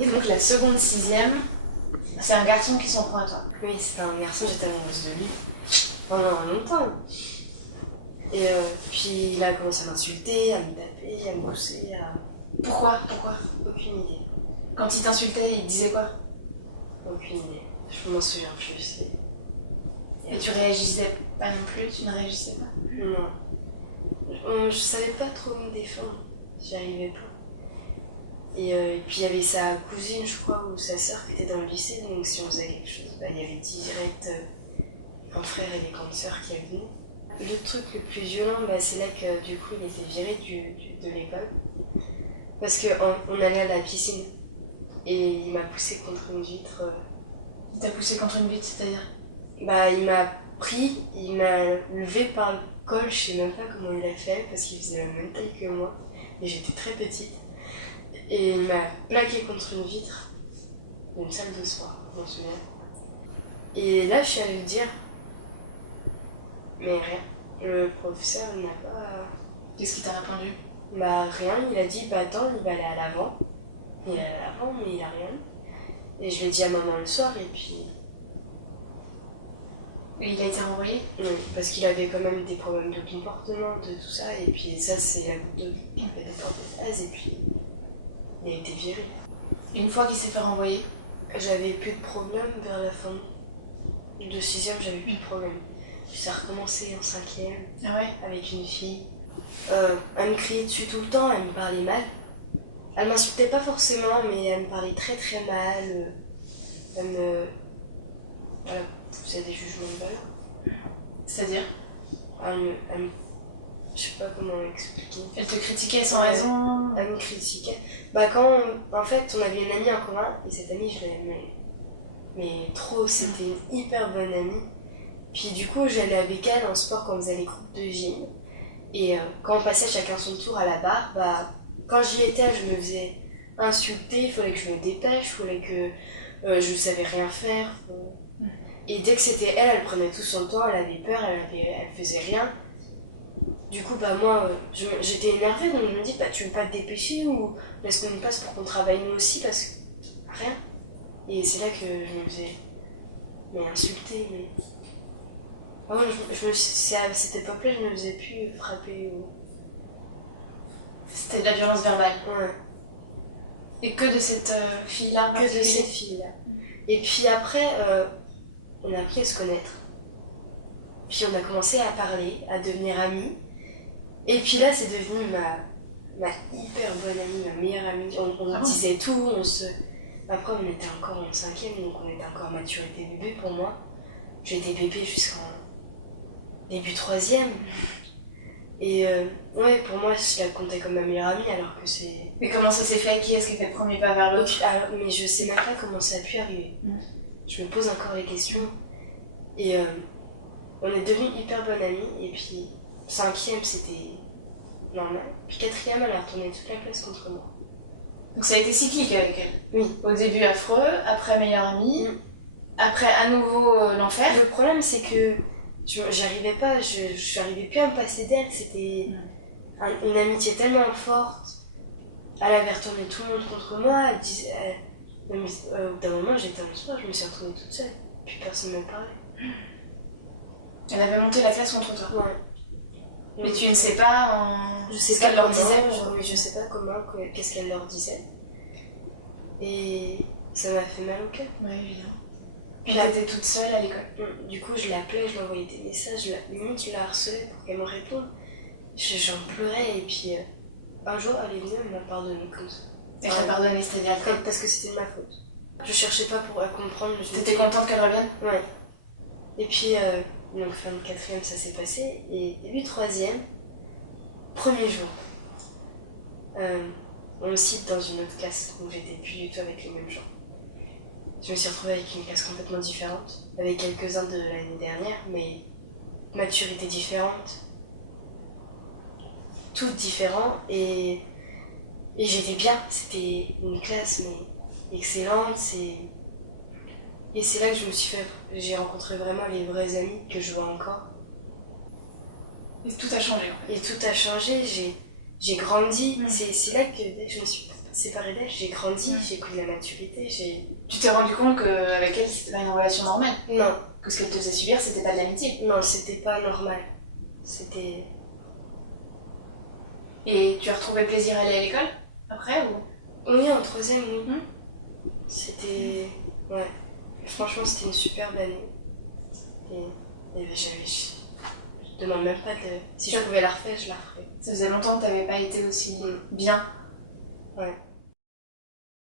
Et donc la seconde sixième, c'est un garçon qui s'en prend à toi. Oui, c'était un garçon, j'étais amoureuse de lui pendant longtemps. Et puis il a commencé à m'insulter, à me taper, à me pousser, à... Pourquoi Aucune idée. Quand il t'insultait, il disait quoi? Aucune idée. Je m'en souviens plus. Et tu réagissais pas non plus? Tu ne réagissais pas? Non. Je savais pas trop me défendre. J'y arrivais pas. Et puis il y avait sa cousine, je crois, ou sa sœur qui était dans le lycée, donc si on faisait quelque chose, il y avait direct un frère et des grandes sœurs qui venaient. Le truc le plus violent, c'est là que du coup il était viré de l'école. Parce qu'on allait à la piscine et il m'a poussé contre une vitre. Il t'a poussé contre une vitre, c'est-à-dire? Il m'a pris, il m'a levé par le col, je sais même pas comment il a fait parce qu'il faisait la même taille que moi et j'étais très petite. Et il m'a plaqué contre une vitre d'une salle de sport, je m'en souviens. Et là, je suis allée lui dire, mais rien. Le professeur n'a pas... Qu'est-ce qu'il t'a répondu? Rien, il a dit, attends, il va aller à l'avant. Il est allé à l'avant, mais il a rien. Et je l'ai dit à maman le soir, et puis... Et il a été renvoyé? Oui, parce qu'il avait quand même des problèmes de comportement, de tout ça, et puis ça, c'est la goutte d'eau qui avait des portes et puis... Il a été viré. Une fois qu'il s'est fait renvoyer? J'avais plus de problème vers la fin de 6ème, j'avais plus de problème. Puis ça a recommencé en 5ème, avec une fille. Elle me criait dessus tout le temps, elle me parlait mal. Elle m'insultait pas forcément, mais elle me parlait très très mal. Elle me... Voilà, faisait des jugements de valeur. C'est-à-dire? Je sais pas comment expliquer. Elle te critiquait sans raison? Elle me critiquait. En fait, on avait une amie en commun, et cette amie, je l'aimais. Mais trop, c'était une hyper bonne amie. Puis du coup, j'allais avec elle en sport quand on faisait les groupes de gym. Et quand on passait chacun son tour à la barre, quand j'y étais, je me faisais insulter, il fallait que je me dépêche, il fallait que je savais rien faire. Et dès que c'était elle, elle prenait tout son temps, elle avait peur, elle faisait rien. Du coup, moi, j'étais énervée, donc je me dis, tu veux pas te dépêcher ou laisse qu'on y passe pour qu'on travaille nous aussi, parce que rien. Et c'est là que je me faisais insulter, mais... c'est à cette époque-là, je ne me faisais plus frapper. C'était de la violence verbale? Ouais. Et que de cette fille-là? Que de cette fille-là. Et puis après, on a appris à se connaître. Puis on a commencé à parler, à devenir amis. Et puis là, c'est devenu ma hyper bonne amie, ma meilleure amie. On disait tout, Après, on était encore en 5ème, donc on était encore maturité bébé pour moi. J'étais bébé jusqu'en début 3ème. Et pour moi, je la comptais comme ma meilleure amie, alors que c'est... Mais comment ça s'est fait? Qui est-ce qui fait le premier pas vers l'autre? Mais je sais même pas comment ça a pu arriver. Je me pose encore les questions. Et on est devenus hyper bonnes amies, et puis 5ème, c'était normal. Puis 4ème, elle a retourné toute la classe contre moi. Donc ça a été cyclique avec elle? Oui. Au début affreux, après meilleure amie, après à nouveau l'enfer. Le problème, c'est que j'arrivais pas, je n'arrivais plus à me passer d'elle. C'était une amitié tellement forte. Elle avait retourné tout le monde contre moi. Elle disait, d'un moment, j'étais en sport, je me suis retrouvée toute seule. Puis personne ne me parlait. Elle avait monté la classe contre toi? Ouais. Mais tu ne sais pas ce qu'elle leur disait, mais je sais pas comment, qu'est-ce qu'elle leur disait. Et ça m'a fait mal au cœur. Ouais, évidemment. Puis là, t'étais toute seule à l'école. Du coup, je l'appelais, je lui envoyais des messages, limite je la harcelais pour qu'elle me réponde. J'en pleurais et puis un jour, elle est venue, elle m'a pardonné comme ça. Elle t'a pardonné, c'est-à-dire parce que c'était de ma faute. Je cherchais pas pour comprendre. T'étais contente qu'elle revienne? Ouais. Et puis, donc fin de 4ème, ça s'est passé. Et début 3ème, premier jour, on me cite dans une autre classe, donc j'étais plus du tout avec les mêmes gens. Je me suis retrouvée avec une classe complètement différente, avec quelques-uns de l'année dernière, mais maturité différente, toutes différentes, et j'étais bien. C'était une classe mais excellente, et c'est là que j'ai rencontré vraiment les vrais amis que je vois encore. Et tout a changé. Et tout a changé, j'ai grandi, c'est là que je me suis séparée d'elle, j'ai grandi, j'ai pris de la maturité, Tu t'es rendu compte qu'avec elle, c'était pas une relation normale? Non. Que ce qu'elle te faisait subir, c'était pas de l'amitié? Non, c'était pas normal. C'était... Et tu as retrouvé le plaisir à aller à l'école après ou... Oui, en troisième, oui. C'était... Ouais. Franchement, c'était une superbe année. Et je demande même pas de... Si je pouvais la refaire, je la referais. Ça faisait longtemps que t'avais pas été aussi bien. Ouais.